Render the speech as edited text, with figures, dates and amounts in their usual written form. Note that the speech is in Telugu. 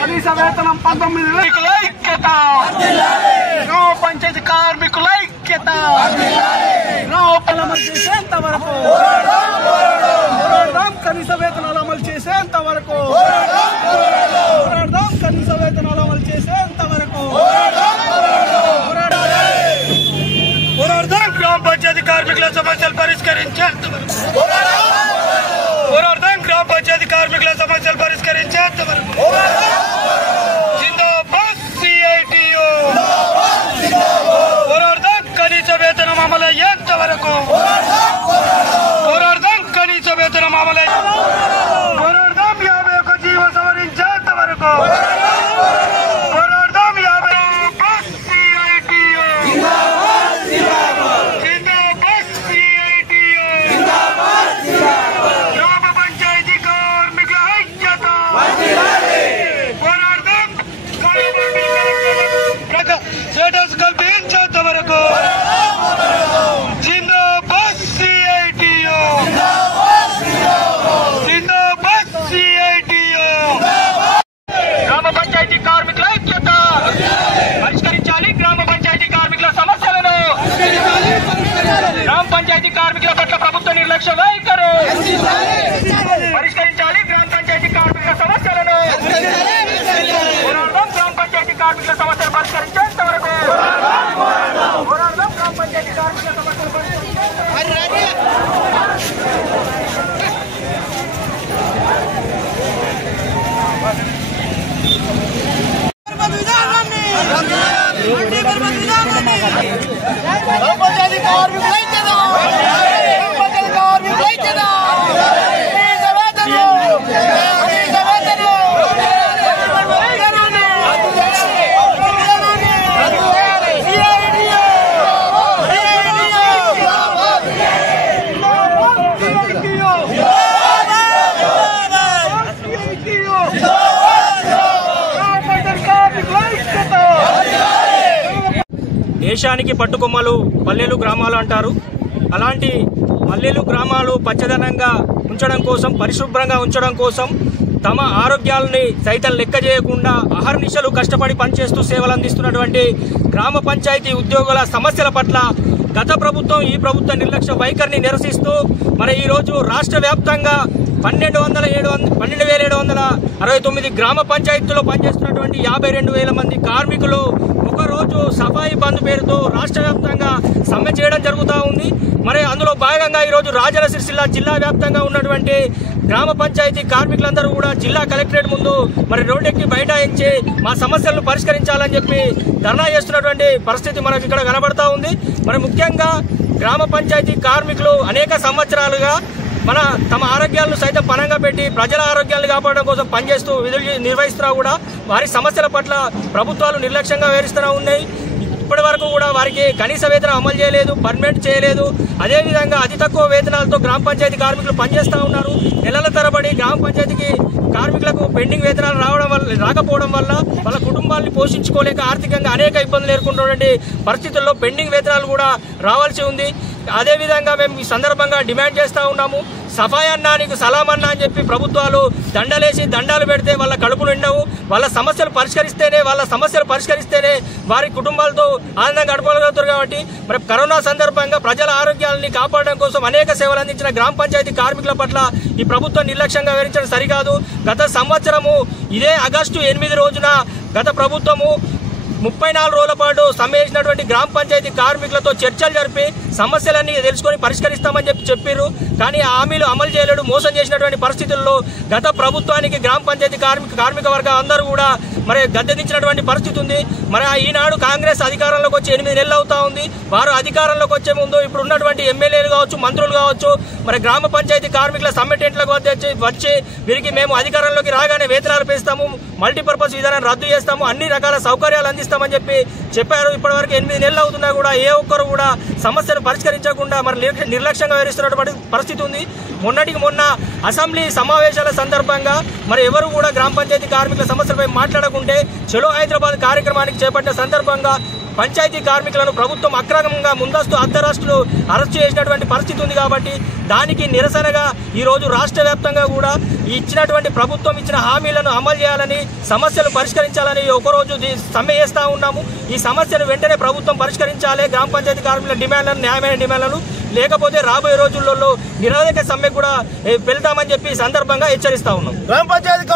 కనీస వేతనం 19,000 ఐక్యత, గ్రామ పంచాయతీ కార్మికుల ఐక్యత, గ్రామ చేసేంత వరకు పోరాడదాం, కనీస వేతనాలు అమలు చేసేంత వరకు పోరాడదాం, కనీస వేతనాలు అమలు చేసేంత వరకు పోరాడదాం, గ్రామ పంచాయతీ కార్మికుల సమస్యలు పరిష్కరించేంత వరకు పోరాడదాం, గ్రామ పంచాయతీ కార్మికుల సమస్యలు పరిష్కరించేంత వరకు జిందాబాద్ సిఐటియు పోరాడదాం, కనీస వేతనం అమలయ్యేంత వరకు పోరాడదాం, కనీస వేతనం పోరాడదాం, 51 జీవో సవరించేంత వరకు పోరాడదాం, 50 సిఐటియు జిందాబాద్ సిఐటియు గ్రామ పంచాయతీ కార్మికుల ఐక్యత పోరాడదాం, స్టేటస్ కల్పించేంత వరకు జిందాబాద్ సిఐటియు జిందాబాద్ సిఐటియు గ్రామ పంచాయతీ కార్మికుల ఐక్యత పరిష్కరించాలి, గ్రామ పంచాయతీ కార్మికుల సమస్యలను గ్రామ పంచాయతీ కార్మికుల పట్ల ప్రభుత్వ నిర్లక్ష్య వైఖరి పరిష్కరించాలి, గ్రామ పంచాయతీ కార్మికుల సమస్యలను పోరాడదాం, గ్రామ పంచాయతీ కార్మికుల సమస్యలు పరిష్కరించేంత వరకు పోరాడదాం, గ్రామ పంచాయతీ కార్మికుల సమస్యలు దేశానికి పట్టుకొమ్మలు పల్లెలు గ్రామాలు అంటారు. అలాంటి పల్లెలు గ్రామాలు పచ్చదనంగా ఉంచడం కోసం, పరిశుభ్రంగా ఉంచడం కోసం తమ ఆరోగ్యాలని సైతం లెక్క చేయకుండా అహర్నిశలు కష్టపడి పనిచేస్తూ సేవలు అందిస్తున్నటువంటి గ్రామ పంచాయతీ ఉద్యోగుల సమస్యల పట్ల గత ప్రభుత్వం ఈ ప్రభుత్వ నిర్లక్ష్య వైఖరిని నిరసిస్తూ మరి ఈరోజు రాష్ట్ర వ్యాప్తంగా 12,769 గ్రామ పంచాయతీల్లో పనిచేస్తున్నటువంటి 52,000 మంది కార్మికులు ఒకరోజు సఫాయి బంద్ పేరుతో రాష్ట్ర వ్యాప్తంగా సమ్మె చేయడం జరుగుతూ ఉంది. మరి అందులో భాగంగా ఈరోజు రాజన్న సిరిసిల్ల జిల్లా వ్యాప్తంగా ఉన్నటువంటి గ్రామ పంచాయతీ కార్మికులందరూ కూడా జిల్లా కలెక్టరేట్ ముందు మరి రోడ్డెక్కి బైఠాయించి మా సమస్యలను పరిష్కరించాలని చెప్పి ధర్నా చేస్తున్నటువంటి పరిస్థితి మనకు ఇక్కడ కనబడతా ఉంది. మరి ముఖ్యంగా గ్రామ పంచాయతీ కార్మికులు అనేక సంవత్సరాలుగా తమ ఆరోగ్యాలను సైతం పణంగా పెట్టి ప్రజల ఆరోగ్యాలను కాపాడడం కోసం పనిచేస్తూ విధులు నిర్వహిస్తున్నా కూడా వారి సమస్యల పట్ల ప్రభుత్వాలు నిర్లక్ష్యంగా వ్యవహరిస్తూ ఉన్నాయి. ఇప్పటి వరకు కూడా వారికి కనీస వేతనం అమలు చేయలేదు, పర్మనెంట్ చేయలేదు. అదేవిధంగా అతి తక్కువ వేతనాలతో గ్రామ పంచాయతీ కార్మికులు పనిచేస్తూ ఉన్నారు. నెలల తరబడి గ్రామ పంచాయతీకి కార్మికులకు పెండింగ్ వేతనాలు రాకపోవడం వల్ల వాళ్ళ కుటుంబాన్ని పోషించుకోలేక ఆర్థికంగా అనేక ఇబ్బందులు ఎదుర్కొంటున్నటువంటి పరిస్థితుల్లో పెండింగ్ వేతనాలు కూడా రావాల్సి ఉంది. అదేవిధంగా మేము ఈ సందర్భంగా డిమాండ్ చేస్తూ ఉన్నాము, సఫాయి అన్నా నీకు సలాం అన్నా అని చెప్పి ప్రభుత్వాలు దండలేసి దండాలు పెడితే వాళ్ళ కడుపులు నిండవు. వాళ్ళ సమస్యలు పరిష్కరిస్తేనే వారి కుటుంబాలతో ఆనందంగా గడపగలుగుతారు. కాబట్టి మరి కరోనా సందర్భంగా ప్రజల ఆరోగ్యాలని కాపాడడం కోసం అనేక సేవలు అందించిన గ్రామ పంచాయతీ కార్మికుల పట్ల ఈ ప్రభుత్వం నిర్లక్ష్యంగా వ్యవహరించడం సరికాదు. గత సంవత్సరము ఇదే ఆగస్టు 8 రోజున గత ప్రభుత్వము 34 రోజుల పాటు సమ్మె చేసినటువంటి గ్రామ పంచాయతీ కార్మికులతో చర్చలు జరిపి సమస్యలన్నీ తెలుసుకొని పరిష్కరిస్తామని చెప్పారు. కానీ ఆ హామీలు అమలు చేయలేడు. మోసం చేసినటువంటి పరిస్థితుల్లో గత ప్రభుత్వానికి గ్రామ పంచాయతీ కార్మిక వర్గం అందరూ కూడా మరి గద్దెదించినటువంటి పరిస్థితి ఉంది. మరి ఈనాడు కాంగ్రెస్ అధికారంలోకి వచ్చి 8 నెలలు అవుతా ఉంది. వారు అధికారంలోకి వచ్చే ముందు ఇప్పుడు ఉన్నటువంటి ఎమ్మెల్యేలు కావచ్చు, మంత్రులు కావచ్చు, మరి గ్రామ పంచాయతీ కార్మికుల సమ్మె టెంట్లకు వచ్చి వీరికి మేము అధికారంలోకి రాగానే వేతనాలు పెంచుతాము, మల్టీపర్పస్ విధానాన్ని రద్దు చేస్తాము, అన్ని రకాల సౌకర్యాలు అందిస్తామని చెప్పారు. ఇప్పటివరకు 8 నెలలు అవుతున్నా కూడా ఏ ఒక్కరు కూడా సమస్యను పరిష్కరించకుండా మరి నిర్లక్ష్యంగా వ్యవహరిస్తున్నటువంటి పరిస్థితి ఉంది. మొన్న అసెంబ్లీ సమావేశాల సందర్భంగా మరి ఎవరు కూడా గ్రామ పంచాయతీ కార్మికుల సమస్యలపై మాట్లాడకుండా పట్టించుకుంటే చలో హైదరాబాద్ కార్యక్రమానికి చేపట్టిన సందర్భంగా పంచాయతీ కార్మికులను ప్రభుత్వం అక్రమంగా ముందస్తు అర్ధరాష్ట్రాలు అరెస్టు చేసినటువంటి పరిస్థితి ఉంది. కాబట్టి దానికి నిరసనగా ఈరోజు రాష్ట్ర వ్యాప్తంగా కూడా ఇచ్చినటువంటి ప్రభుత్వం ఇచ్చిన హామీలను అమలు చేయాలని, సమస్యలు పరిష్కరించాలని ఒకరోజు సమ్మె చేస్తూ ఉన్నాము. ఈ సమస్యను వెంటనే ప్రభుత్వం పరిష్కరించాలి. గ్రామ పంచాయతీ కార్మికుల డిమాండ్లను, న్యాయమైన డిమాండ్లను, లేకపోతే రాబోయే రోజుల్లో నిరోధక సమ్మె కూడా వెళ్తామని చెప్పి సందర్భంగా హెచ్చరిస్తా ఉన్నాం. గ్రామ పంచాయతీ